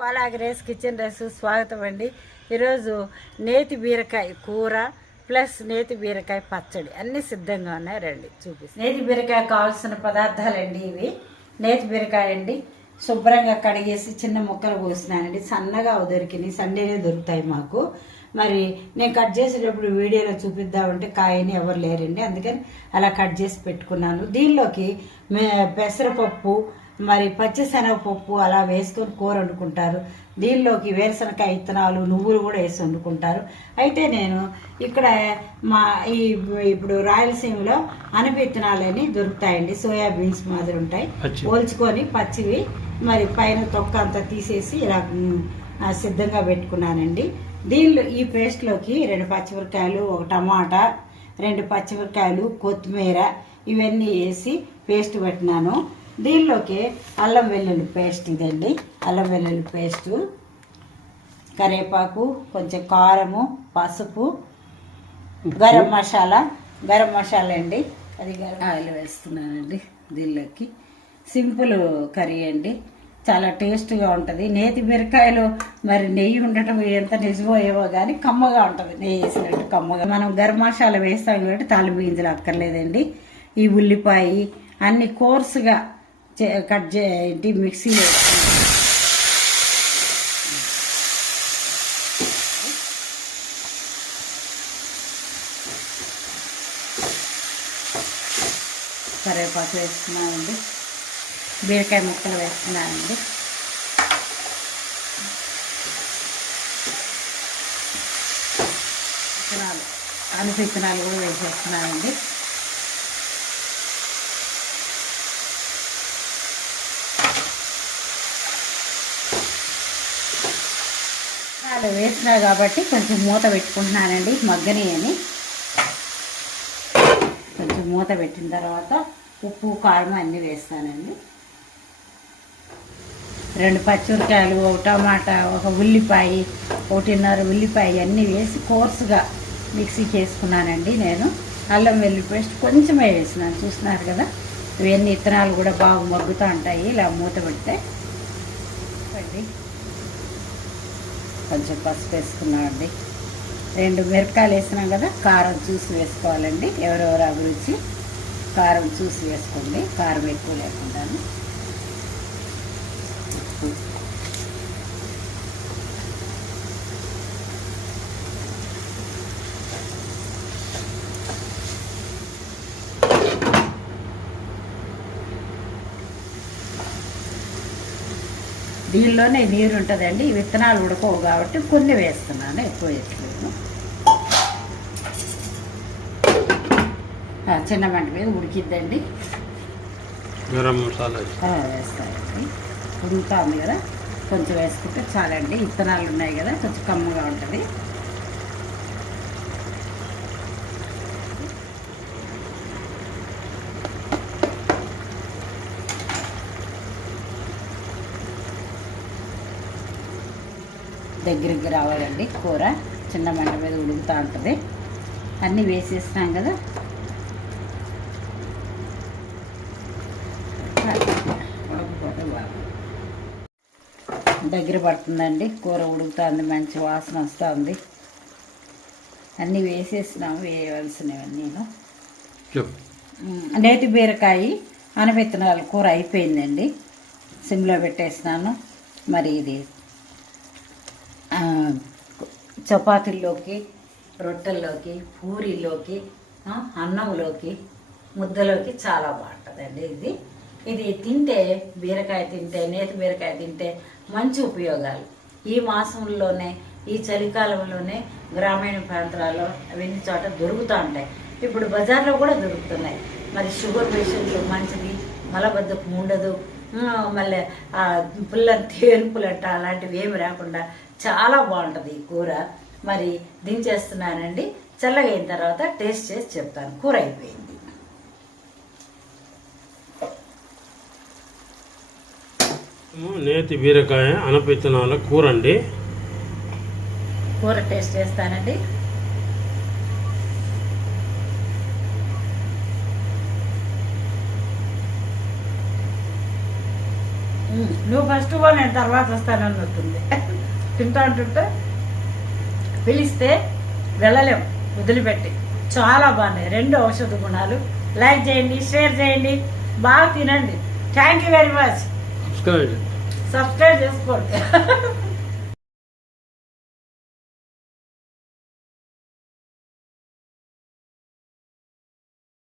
పాలా grace kitchen rice స్వాగతం అండి. ఈరోజు నేతి బీరకాయ కూర ప్లస్ నేతి బీరకాయ పచ్చడి. అన్నీ సిద్ధంగా ఉన్నాయి. రండి చూపిస్తాను నేతి బీరకాయ కావాల్సిన పదార్థాలండి ఇవి. నేతి బీరకాయ అండి. శుభ్రంగా కడిగేసి చిన్న ముక్కలు కోసినానండి. సన్నగా దొరికినాయి సండేనే దొరుకుతాయి మాకు. మరి నేను కట్ చేసేటప్పుడు వీడియోలో చూపిద్దామంటే కాయని ఎవరు లేరండి. అందుకని అలా కట్ చేసి పెట్టుకున్నాను. దీనిలోకి పెసరపప్పు మరి పచ్చిశనగపప్పు అలా వేసుకొని కూర వండుకుంటారు. దీనిలోకి వేరుశనకాయ ఇత్తనాలు నువ్వులు కూడా వేసి వండుకుంటారు. అయితే నేను ఇక్కడ మా ఈ ఇప్పుడు రాయలసీమలో అనప విత్తనాలని దొరుకుతాయండి. సోయాబీన్స్ మాదిరి ఉంటాయి. పోల్చుకొని పచ్చివి మరి పైన తొక్క అంతా తీసేసి ఇలా సిద్ధంగా పెట్టుకున్నానండి. దీనిలో ఈ పేస్ట్లోకి రెండు పచ్చిమిరకాయలు ఒక టమాటా రెండు పచ్చిమిరకాయలు కొత్తిమీర ఇవన్నీ వేసి పేస్ట్ పెట్టినాను. దీనిలోకి అల్లం వెల్లుల్లి పేస్ట్ ఇదండి. అల్లం వెల్లుల్లి పేస్టు కరివేపాకు కొంచెం కారము పసుపు గరం మసాలా గరం మసాలా అండి. అది గరం ఆయిల్ వేస్తున్నానండి దీనిలోకి. సింపుల్ కర్రీ అండి. చాలా టేస్ట్గా ఉంటుంది. నేతి బీరకాయలు మరి నెయ్యి ఉండటం ఎంత నిజమో ఏవో కానీ కమ్మగా ఉంటుంది. నెయ్యి వేసినట్టు కమ్మగా. మనం గరం మసాలా వేస్తాం కాబట్టి తాలింపు గింజలు అక్కర్లేదండి. ఈ ఉల్లిపాయ అన్ని కోర్సుగా చే- కట్ చేయండి మిక్సీలో కరివేపాకు వేస్తున్నానండి. బీరకాయ ముక్కలు వేస్తున్నానండి. విత్తనాలు అనుపు విత్తనాలు కూడా వేసేస్తున్నానండి. విత్తనాలు వేసినా కాబట్టి కొంచెం మూత పెట్టుకుంటున్నానండి మగ్గని అని. కొంచెం మూత పెట్టిన తర్వాత ఉప్పు కారం అన్నీ వేస్తానండి. రెండు పచ్చిమిరకాయలు ఒక టమాటా ఒక ఉల్లిపాయ ఒకటిన్నర ఉల్లిపాయ అన్నీ వేసి కోర్సుగా మిక్సీ చేసుకున్నానండి నేను. అల్లం వెల్లుల్లి పేస్ట్ కొంచెమే వేసినాను చూస్తున్నారు కదా. ఇవన్నీ ఇత్తనాలు కూడా బాగా మగ్గుతూ ఉంటాయి ఇలా మూత పెడితే. అండి కొంచెం పసుపు వేసుకున్నామండి. రెండు మిరపకాయలు వేసినాం కదా కారం చూసి వేసుకోవాలండి. ఎవరెవరు అభిరుచి కారం చూసి వేసుకోండి. కారం ఎక్కువ లేకుండా దీనిలోనే నీరు ఉంటుందండి. ఈ విత్తనాలు ఉడకవు కాబట్టి కొన్ని వేస్తున్నాను ఎక్కువ వేయట్లేదు. ఆ, చిన్న మంట మీద ఉడికిద్దండి. ఆ, వేస్తానండి. ఉడుకుతుంది కదా కొంచెం వేసుకుంటే చాలండి. విత్తనాలు ఉన్నాయి కదా కొంచెం కమ్మగా ఉంటుంది. దగ్గరికి రావాలండి. కూర చిన్న మంట మీద ఉడుకుతూ ఉంటుంది. అన్నీ వేసేసినాం కదా. దగ్గర పడుతుందండి. కూర ఉడుకుతుంది మంచి వాసన వస్తుంది. అన్నీ వేసేసినాము వేయవలసినవన్నీ చెప్పు. నేతి బీరకాయ అనబెత్తనాలు కూర అయిపోయిందండి. సిమ్లో పెట్టేసినాను. మరి ఇది చపాతీల్లోకి రొట్టెల్లోకి పూరీలోకి అన్నంలోకి ముద్దలోకి చాలా బాగుంటుందండి ఇది. ఇది తింటే బీరకాయ తింటే నేతి బీరకాయ తింటే మంచి ఉపయోగాలు. ఈ మాసంలోనే ఈ చలికాలంలోనే గ్రామీణ ప్రాంతాల్లో అవన్నీ చోట దొరుకుతూ ఉంటాయి. ఇప్పుడు బజార్లో కూడా దొరుకుతున్నాయి. మరి షుగర్ పేషెంట్లు మంచిది మలబద్ధకం ఉండదు మళ్ళీ పుల్ల తేన్పులంట అలాంటివి ఏమి రాకుండా చాలా బాగుంటుంది ఈ కూర. మరి దించేస్తున్నానండి. చల్లగా అయిన తర్వాత టేస్ట్ చేసి చెప్తాను. కూర అయిపోయింది. నేతి బీరకాయ అనపిత్తనాల కూర అండి. కూర టేస్ట్ చేస్తానండి. నువ్వు ఫస్ట్ నేను తర్వాత వస్తానన్నట్టుంది. తింటా అంటుంటే పిలిస్తే వెళ్ళలేం వదిలిపెట్టి. చాలా బాగున్నాయి. రెండు ఔషధ గుణాలు. లైక్ చేయండి షేర్ చేయండి. బాగా తినండి. Thank you very much subscribe చేసుకోండి.